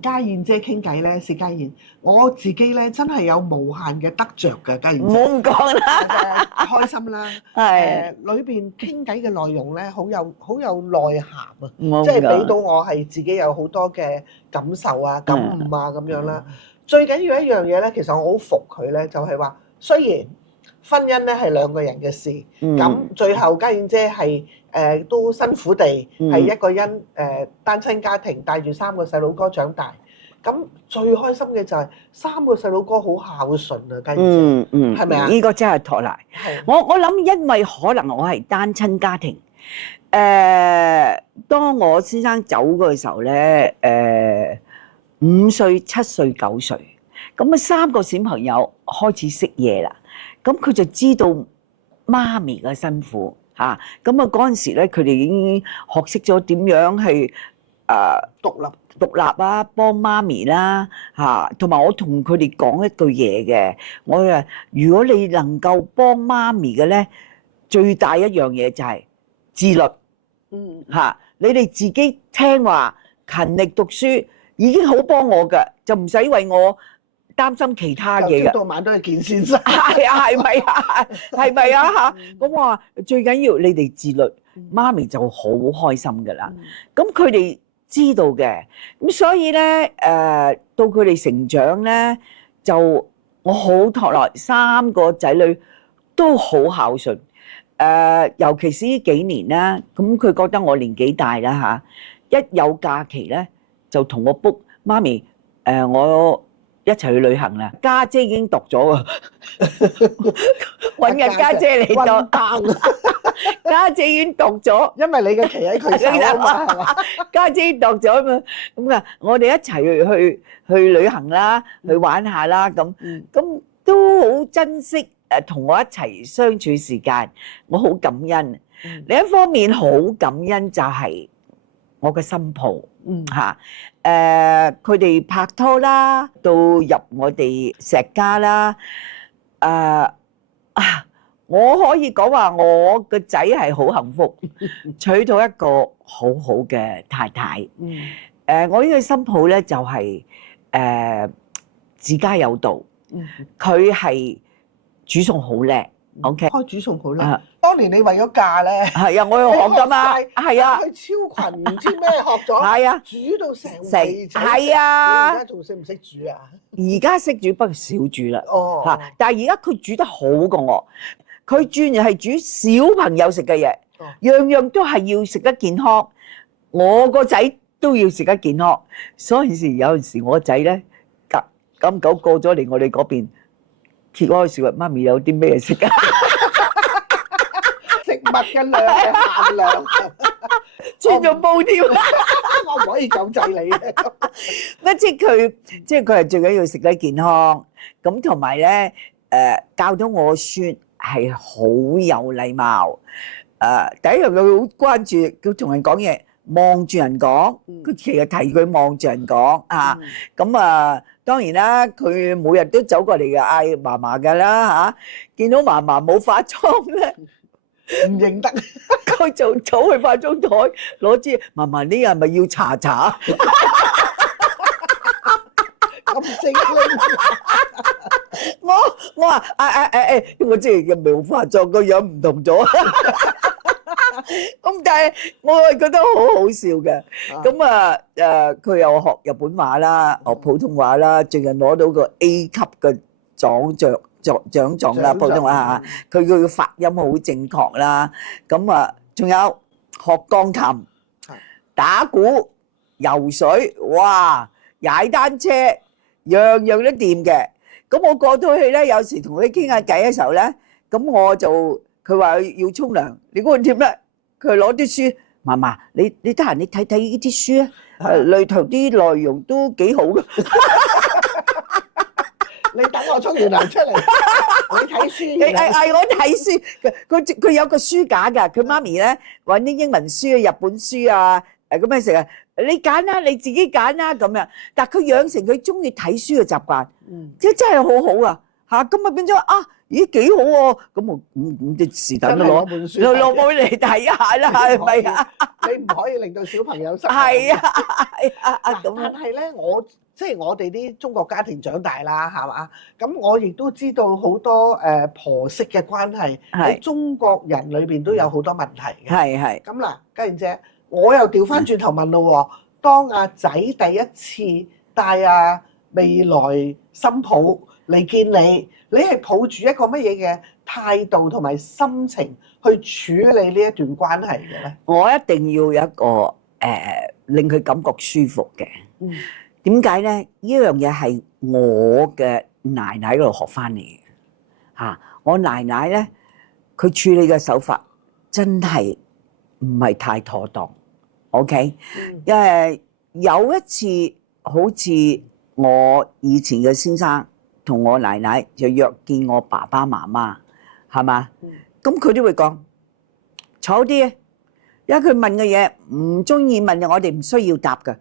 同家燕姐傾偈咧，薛家燕，我自己咧真係有無限嘅得着嘅，家燕姐。唔好咁講啦，開心啦，係裏邊傾偈嘅內容咧，好有內涵啊，唔好即係俾咁講。到我係自己有好多嘅感受啊、感悟啊咁樣啦。最緊要一樣嘢咧，其實我好服佢咧，就係話雖然婚姻咧係兩個人嘅事，咁最後家燕姐係都辛苦地係一個人單親家庭帶住3個細佬哥長大。咁最開心嘅就係3個細佬哥好孝順啊，家燕姐，係咪啊？呢個真係托賴。係我諗，因為可能我係單親家庭，當我先生走嗰時候咧，5歲、7歲、9歲，咁啊3個小朋友開始識嘢啦，咁佢就知道媽咪嘅辛苦嚇，咁啊嗰陣時咧，佢哋已經學識咗點樣去獨立啊，幫媽咪啦嚇，同埋我同佢哋講一句嘢嘅，我話如果你能夠幫媽咪嘅咧，最大一樣嘢就係自律嚇，你哋自己聽話勤力讀書已經好幫我嘅，就唔使為我擔心其他嘢嘅。由朝到晚都係見先生。係啊，係咪啊？係咪啊嚇？咁我話最緊要你哋自律，媽咪就好開心噶啦。咁佢哋知道嘅，咁所以咧到佢哋成長咧，就我好托賴3個仔女都好孝順。尤其是呢幾年啦，咁佢覺得我年紀大啦嚇，一有假期咧就同我 book 媽咪我一齊去旅行啦。家姐已經讀咗啊，揾緊家姐嚟讀。家姐已經讀咗，因為你嘅期喺佢手啊嘛，係嘛？家姐讀咗啊嘛，咁啊，我哋一齊去旅行啦，去玩下啦，咁都好珍惜同我一齊相處時間，我好感恩。另一方面好感恩就係我嘅新抱嚇，佢哋拍拖啦，到入我哋石家啦，我可以講話我個仔係好幸福，娶到一個好好嘅太太。我呢個新抱咧就係自家有道，佢係煮餸好叻。OK，開煮餸好叻。當年你為咗嫁咧，係啊，我要學㗎嘛，係啊，去超群唔知咩學咗，係啊，煮到成圍仔。係啊，你而家仲識唔識煮啊？而家識煮，不過少煮啦。哦，嚇！但係而家佢煮得好過我。佢轉係煮小朋友食嘅嘢，樣樣都係要食得健康。我個仔都要食得健康，所以有陣時我個仔咧，咁久過咗嚟我哋嗰邊，揭開食物，媽咪有啲咩食啊？食物嘅量係限量，轉咗煲添，我唔可以咁制你嘅。乜即係佢係最緊要食得健康，咁同埋咧教到我孫。係好有禮貌，第一樣佢好關注，佢同人講嘢望住人講，佢其實提佢望住人講啊，咁當然啦，佢每日都走過嚟嘅嗌嫲嫲㗎啦嚇，見到嫲嫲冇化妝咧，唔認得，佢就走去化妝台攞支嫲嫲呢係咪要搽搽？咁精靈。我話我即係冇化妝，個樣唔同咗。咁但係我係覺得好好笑嘅。咁佢又學日本話啦，學普通話啦，最近攞到個 A 級嘅獎狀啦，普通話嚇。佢嘅發音好正確啦。咁仲有學鋼琴、打鼓、游水，哇！踩單車，樣樣都掂嘅。咁我過到去咧，有時同佢傾下偈嘅時候咧，咁我就佢話要沖涼，你估佢點咧？佢攞啲書，嫲嫲，你得閒你睇睇呢啲書啊，裏頭啲內容都幾好嘅。你等我沖完涼出嚟，你睇書。係我睇書，佢有個書架㗎，佢媽咪咧揾啲英文書、日本書啊，咁樣食啊。你揀啦，你自己揀啦咁樣。但係佢養成佢中意睇書嘅習慣，真係好好啊嚇，咁咪變咗啊！咦幾好喎，咁我咁即是但都攞本書攞本嚟睇下啦，係咪啊？你唔可以令到小朋友失望。係啊係啊嗱，咁但係咧，即係我哋啲中國家庭長大啦，係嘛？咁我亦都知道好多婆媳嘅關係喺中國人裏邊都有好多問題嘅。係。咁嗱，家燕姐，我又調翻轉頭問咯喎，當阿仔第一次帶阿未來新抱嚟見你，你係抱住一個乜嘢嘅態度同埋心情去處理呢一段關係嘅咧？我一定要有一個令佢感覺舒服嘅。點解咧？呢樣嘢係我嘅奶奶嗰度學翻嚟嘅嚇。我奶奶咧，佢處理嘅手法真係唔係太妥當。OK，因為有一次好似我以前嘅先生同我奶奶就約見我爸爸媽媽，係嘛？咁佢都會講坐好啲，因為佢問嘅嘢唔中意問嘅，我哋唔需要答㗎。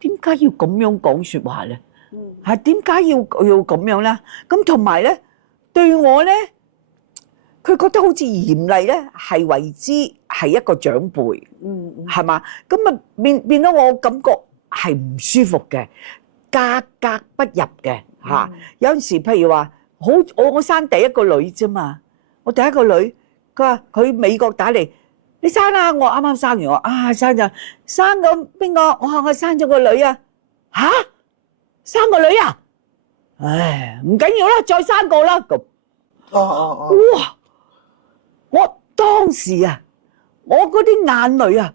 點解要咁樣講説話咧？係點解要咁樣咧？咁同埋咧，對我咧，佢覺得好似嚴厲咧，係為之係一個長輩，係嘛？咁啊變到我感覺係唔舒服嘅，格格不入嘅嚇。有陣時譬如話，我生第一個女啫嘛，我第一個女，佢話佢美國打嚟。你生啦！我啱啱生完，我啊生咗邊個？我生咗個女啊！嚇，生個女啊！唉，唔緊要啦，再生個啦咁。哇！我當時啊，我嗰啲眼淚啊，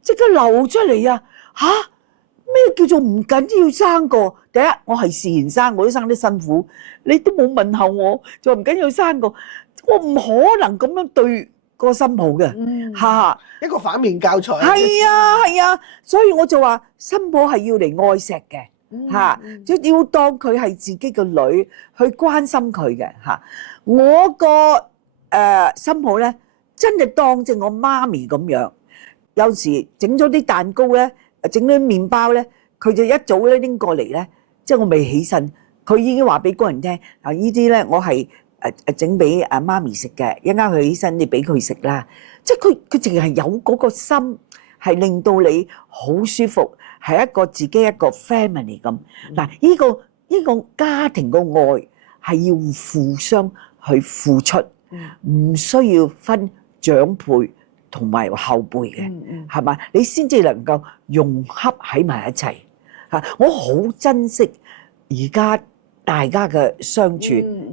即刻流出嚟啊！嚇，咩叫做唔緊要生個？第一，我係自然生，我都生得辛苦，你都冇問候我，就唔緊要生個，我唔可能咁樣對個新抱嘅嚇，一個反面教材。係啊，所以我就話新抱係要嚟愛錫嘅嚇，即要當佢係自己嘅女去關心佢嘅嚇。我個新抱咧，真係當正我媽咪咁樣。有時整咗啲蛋糕咧，整咗啲麵包咧，佢就一早咧拎過嚟咧，即係我未起身，佢已經話俾工人聽啊！呢啲咧我係整俾阿媽咪食嘅，一陣間佢起身，你俾佢食啦。即係佢淨係有嗰個心，係令到你好舒服，係一個自己一個 family 咁。嗱，呢個家庭個愛係要互相去付出，唔需要分長輩同埋後輩嘅，係嘛？你先至能夠融洽喺埋一齊嚇。我好珍惜而家大家嘅相處，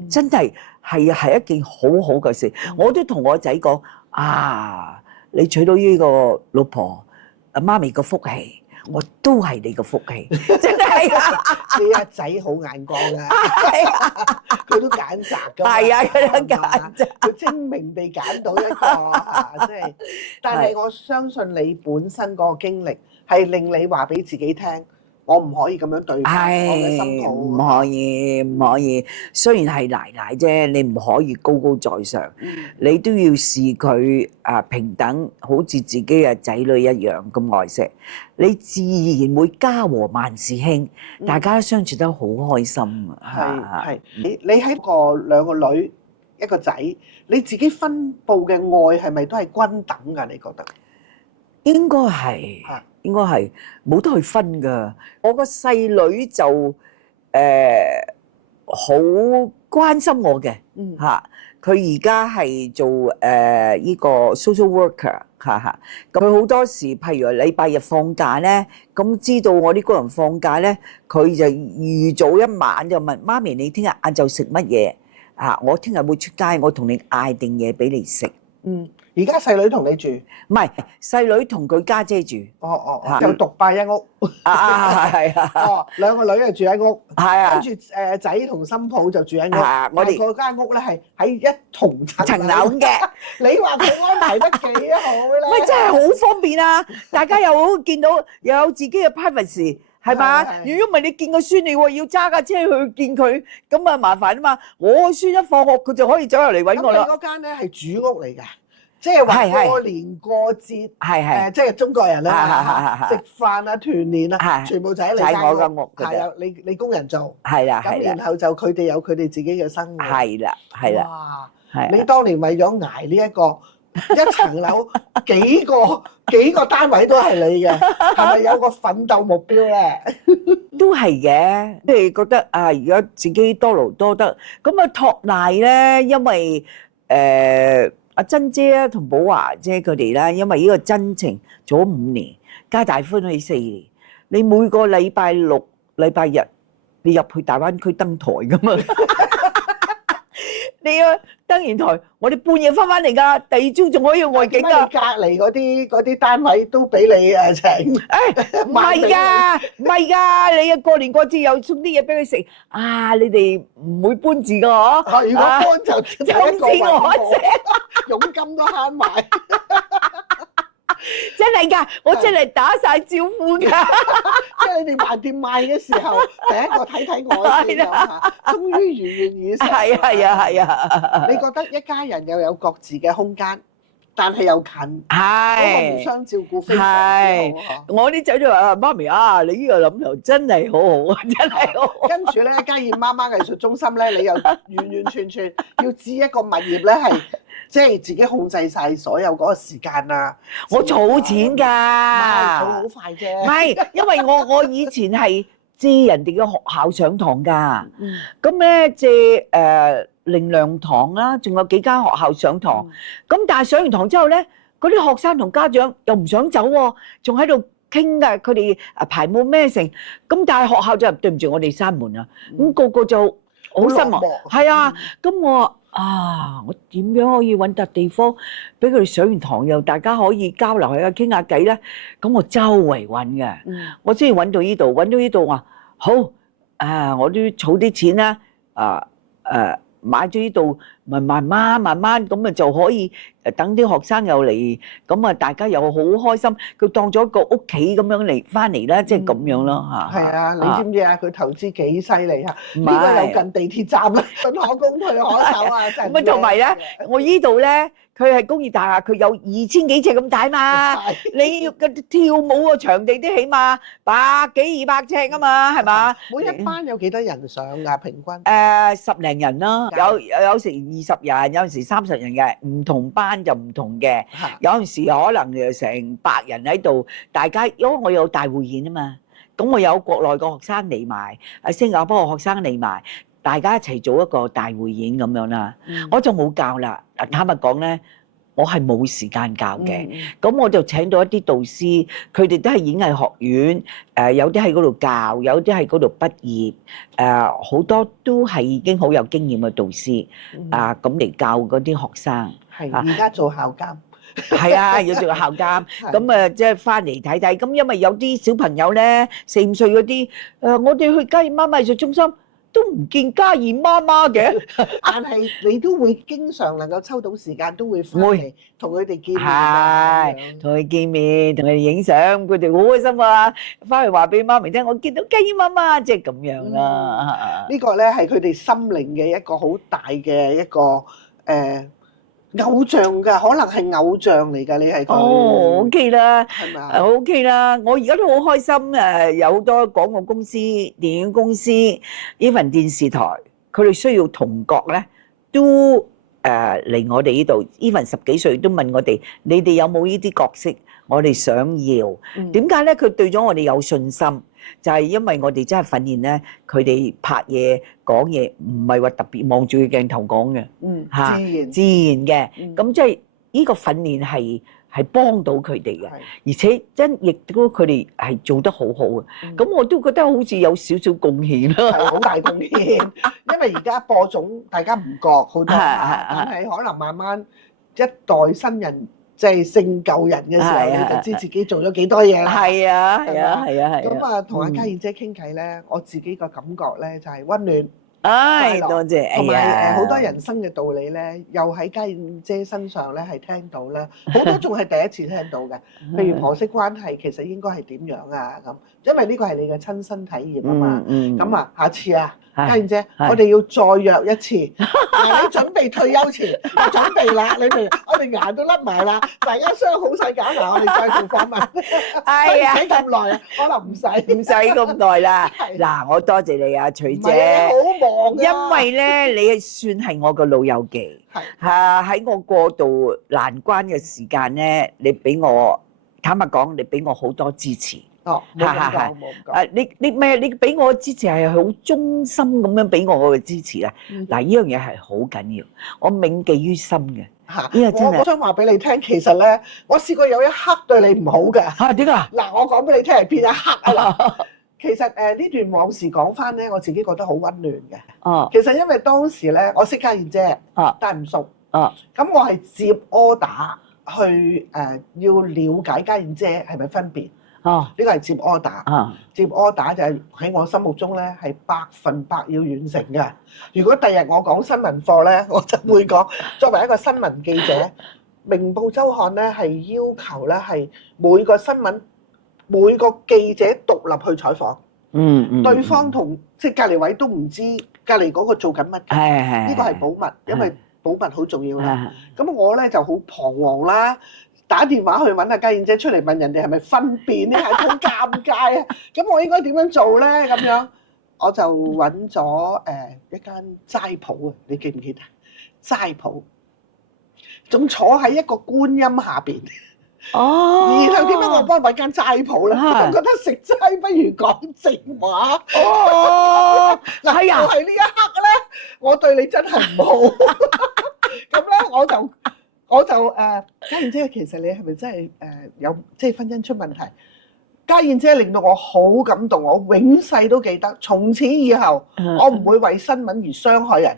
真係係一件好好嘅事。我都同我仔講啊，你娶到呢個老婆，阿媽咪個福氣，我都係你個福氣，真係啊！你阿仔好眼光啊，佢都揀擇㗎嘛，係啊，佢都揀擇，佢精明地揀到一個，即係。但係我相信你本身嗰個經歷係令你話俾自己聽。我唔可以咁樣對我嘅新抱，唔可以。雖然係奶奶啫，你唔可以高高在上，你都要視佢平等，好似自己嘅仔女一樣咁愛錫。你自然會家和萬事興，大家相處得好開心啊！係你喺兩個女一個仔，你自己分佈嘅愛係咪都係均等㗎？你覺得？應該係冇得去分㗎。我個細女就好關心我嘅嚇，佢而家係做呢個 social worker 嚇。咁佢好多時，譬如禮拜日放假咧，咁知道我啲工人放假咧，佢就預早一晚就問媽咪：你聽日晏晝食乜嘢啊？我聽日會出街，我同你嗌定嘢俾你食。而家細女同你住？唔係，細女同佢家姐住。就獨霸一屋。係啊。兩個女就住喺屋。係啊。跟住仔同新抱就住喺屋。我哋嗰間屋咧係喺一同層樓嘅。你話佢安排得幾好咧？喂，真係好方便啊！大家又見到又有自己嘅 privacy。係嘛？如果唔係你見個孫，你要揸架車去見佢，咁啊麻煩啊嘛！我孫一放學，佢就可以走入嚟揾我啦。咁你嗰間咧係主屋嚟㗎，即係話係過年過節係即係中國人啦，係食飯啊、團年啊，係全部就喺你就喺間我間屋嗰度係啊，你工人做，係啦咁然後就佢哋有佢哋自己嘅生活。係啦係啦哇！係你當年為咗捱呢一個一層樓幾個單位都係你嘅，係咪有個奮鬥目標咧？都係嘅，即係覺得啊，而家自己多勞多得，咁啊托賴咧，因為阿珍姐啊同寶華姐佢哋啦，因為呢個真情做咗5年，皆大歡喜4年，你每個禮拜六、禮拜日你入去大灣區登台噶嘛？你啊登完台，我哋半夜翻嚟㗎，第2朝仲可以去外景㗎。隔離嗰啲單位都俾你請。唔係㗎，唔係㗎，你啊過年過節又送啲嘢俾佢食，啊你哋唔會搬字㗎嗬？如果搬就就唔知我佣金都慳埋。真係㗎，我真係打晒招呼㗎。即係你哋賣店賣嘅時候，第一個睇我先啊！終於如願以償。係啊！你覺得一家人又有各自嘅空間，但係又近，嗰個互相照顧非常之好。我啲仔就話：媽咪啊，你呢個諗頭真係好好啊，真係好好。跟住咧，家燕媽媽藝術中心咧，你又完全要置一個物業咧，係即係自己控制晒所有嗰個時間啊！我儲錢㗎，儲好快啫。唔係，因為我以前係借人哋嘅學校上堂㗎，咁咧借靈糧堂啦，仲有幾間學校上堂，咁但係上完堂之後咧，嗰啲學生同家長又唔想走喎，仲喺度傾㗎，佢哋排冇咩成，咁但係學校就對唔住我哋閂門啊，咁個個就好失望，係啊，咁我話啊，我點樣可以揾笪地方俾佢哋上完堂又大家可以交流下傾下偈咧？咁我周圍揾嘅，我先揾到呢度，揾到呢度話好，我都儲啲錢啦，買咗呢度，咪慢慢咁啊就可以等啲學生又嚟，咁啊大家又好開心，佢當咗個屋企咁樣嚟翻嚟啦，即係咁樣咯嚇。係啊，你知唔知啊？佢投資幾犀利啊？呢個有近地鐵站啦，進可攻退可守啊！真係。咁啊同埋咧，我呢度咧，佢係工業大廈，佢有2000幾尺咁大嘛。你要嘅跳舞個場地都起碼100幾200尺啊嘛，係嘛？每一班有幾多人上啊？平均10零人啦，有時20人，有陣時30人嘅，唔同班就唔同嘅。有陣時可能就成100人喺度，大家因為我有大匯演啊嘛，咁我有國內嘅學生嚟埋，新加坡嘅學生嚟埋，大家一齊做一個大匯演咁樣啦。我就冇教啦，坦白講咧，我係冇時間教嘅。咁我就請到一啲導師，佢哋都係演藝學院，有啲喺嗰度教，有啲喺嗰度畢業，好多都係已經好有經驗嘅導師，咁嚟教嗰啲學生。係而家做校監。係啊，要做校監，咁即係翻嚟睇睇。咁因為有啲小朋友咧，4、5歲嗰啲，我哋去家燕媽媽藝術中心都唔見家燕媽媽嘅，但係你都會經常能夠抽到時間，都會翻嚟同佢哋見面。係，同佢見面，同佢哋影相，佢哋好開心啊！翻去話俾媽咪聽，我見到家燕媽媽，即係咁樣啦。呢個咧係佢哋心靈嘅一個好大嘅一個偶像㗎，可能係偶像嚟㗎，你係佢。OK 啦，係咪？OK 啦，我而家都好開心有好多廣告公司、電影公司、even 電視台，佢哋需要童角咧，都嚟我哋呢度，even 10幾歲都問我哋：你哋有冇呢啲角色？我哋想要。點解咧？佢對咗我哋有信心。就係因為我哋真係訓練咧，佢哋拍嘢講嘢唔係話特別望住個鏡頭講嘅，自然嘅。咁即係呢個訓練係幫到佢哋嘅，而且亦都佢哋係做得好好嘅。咁我都覺得好似有少少貢獻啦，係好大貢獻。因為而家播種大家唔覺好多，但係可能慢慢一代新人。即係勝舊人嘅時候，你就知自己做咗幾多嘢啦。係啊。咁啊，同阿家燕姐傾偈咧，我自己個感覺咧就係溫暖。唉，快樂多謝，同埋哎呀好多人生嘅道理咧，又喺家燕姐身上咧係聽到啦，好多仲係第一次聽到嘅。譬如婆媳關係其實應該係點樣啊咁，因為呢個係你嘅親身體驗啊嘛。咁啊，下次啊，家燕姐，我哋要再約一次。你準備退休前，我準備啦，你哋我哋牙都甩埋啦，大家傷好晒假牙，我哋再做訪問。哎呀唔使咁耐啊，可能唔使咁耐啦。係嗱，我多謝你啊，徐唔係啊，姐。你好忙啊。因為咧，你算係我個老友記，係喺我過渡難關嘅時間咧，你俾我坦白講，你俾我好多支持。哦，冇咁講，冇咁講。你咩？你俾我支持係好忠心咁樣俾我嘅支持啊！嗱，呢樣嘢係好緊要，我銘記於心嘅。嚇！呢個真係我想話俾你聽，其實咧，我試過有一刻對你唔好嘅。嚇點啊？嗱，我講俾你聽係邊一刻啊嗱。其實呢段往事講翻咧，我自己覺得好温暖嘅。哦其實因為當時咧，我識家燕姐，哦但係唔熟。哦咁我係接 order 去要了解家燕姐係咪分別？哦呢個係接 order。哦接 order 就係喺我心目中咧係100%要完成嘅。如果第日我講新聞課咧，我就會講作為一個新聞記者，明報週刊咧係要求咧係每個新聞每個記者獨立去採訪，對方同即係隔離位都唔知隔離嗰個做緊乜嘅，係呢個係保密，因為保密好重要啦。係咁我咧就好彷徨啦，打電話去揾阿家燕姐出嚟問人哋係咪分辨呢，係好尷尬啊！咁我應該點樣做咧？咁樣我就揾咗一間齋鋪啊，你記唔記得？齋鋪仲坐喺一個觀音下邊。哦，然後點解我幫佢揾間齋鋪咧？係我覺得食齋不如講正話。哦，嗱，係啊就係呢一刻咧，我對你真係唔好。咁咧，我就家燕姐，其實你係咪真係有即係婚姻出問題？家燕姐令到我好感動，我永世都記得。從此以後，我唔會為新聞而傷害人。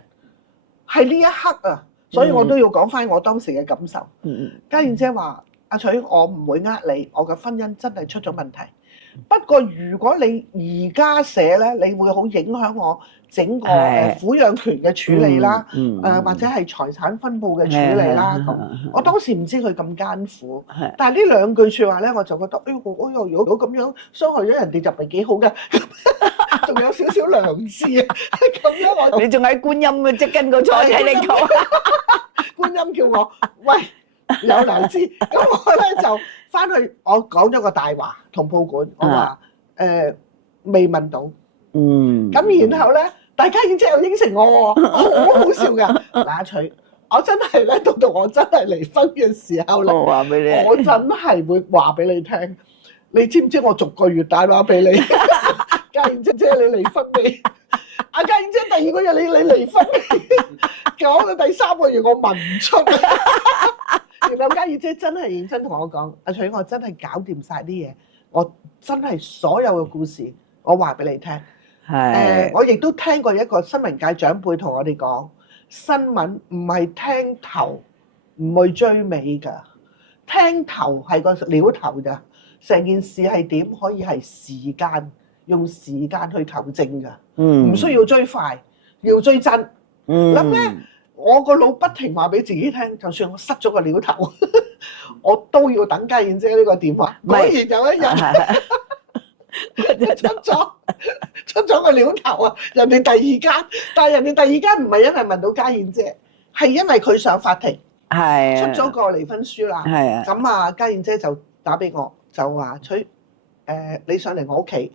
係呢一刻啊，所以我都要講翻我當時嘅感受。家燕姐話：阿徐，我唔會呃你，我嘅婚姻真係出咗問題。不過如果你而家寫咧，你會好影響我整個撫養權嘅處理啦，或者係財產分佈嘅處理啦。咁我當時唔知佢咁艱苦，但係呢兩句説話咧，我就覺得，如果咁樣傷害咗人哋就唔係幾好嘅，仲有少少良知啊。咁樣我你仲喺觀音嘅即跟個坐喺你講，觀音叫我喂。有良知，咁我咧就翻去，我講咗個大話同報館，我話未問到，咁然後咧，大家燕姐又應承我喎，好好笑㗎。嗱，阿徐，我真係咧到我真係離婚嘅時候咧，我話俾你，我真係會話俾你聽，你知唔知我逐個月打電話俾你？家燕姐，你離婚未？阿家燕姐第二個月你離婚未？講到第三個月我問唔出。然後家燕姐真係認真同我講：阿徐，我真係搞掂晒啲嘢，我真係所有嘅故事，我話俾你聽。我亦都聽過一個新聞界長輩同我哋講，新聞唔係聽頭唔去追尾㗎，聽頭係個料頭咋，成件事係點可以係時間，用時間去求證㗎，唔需要追快，要追真。諗咧。我個腦不停話俾自己聽，就算我失咗個料頭，我都要等家燕姐呢個電話。果然有一日出咗個料頭啊！人哋第二間，但係人哋第二間唔係因為問到家燕姐，係因為佢上法庭，出咗個離婚書啦。咁啊，家燕姐就打俾我，就話徐你上嚟我屋企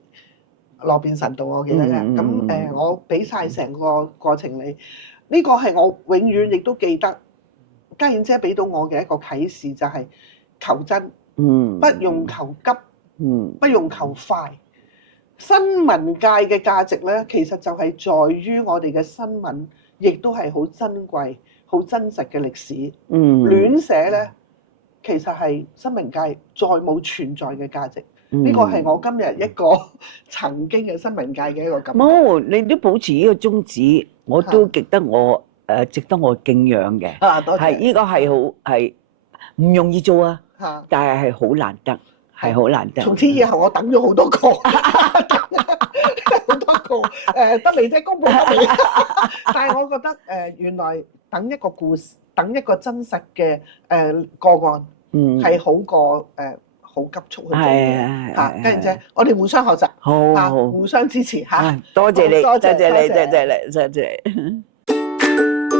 羅便臣道，我記得嘅。咁我俾晒成個過程你。呢個係我永遠亦都記得，家燕姐俾到我嘅一個啟示就係求真，不用求急，不用求快。新聞界嘅價值咧，其實就係在於我哋嘅新聞，亦都係好珍貴、好真實嘅歷史。亂寫咧，其實係新聞界再冇存在嘅價值。呢個係我今日一個曾經嘅新聞界嘅一個感覺。冇，你都保持呢個宗旨，我都值得我敬仰嘅。多謝。係呢個係好係唔容易做啊，但係好難得，係好難得。從此以後，我等咗好多個，好多個。告，得未啫？公佈得未？但係我覺得原來等一個故事，等一個真實嘅個案，係好過好急促去做嘢嚇。跟住啫，我哋互相學習，好，互相支持嚇。多謝你，多謝多謝你，多謝多謝你，多謝。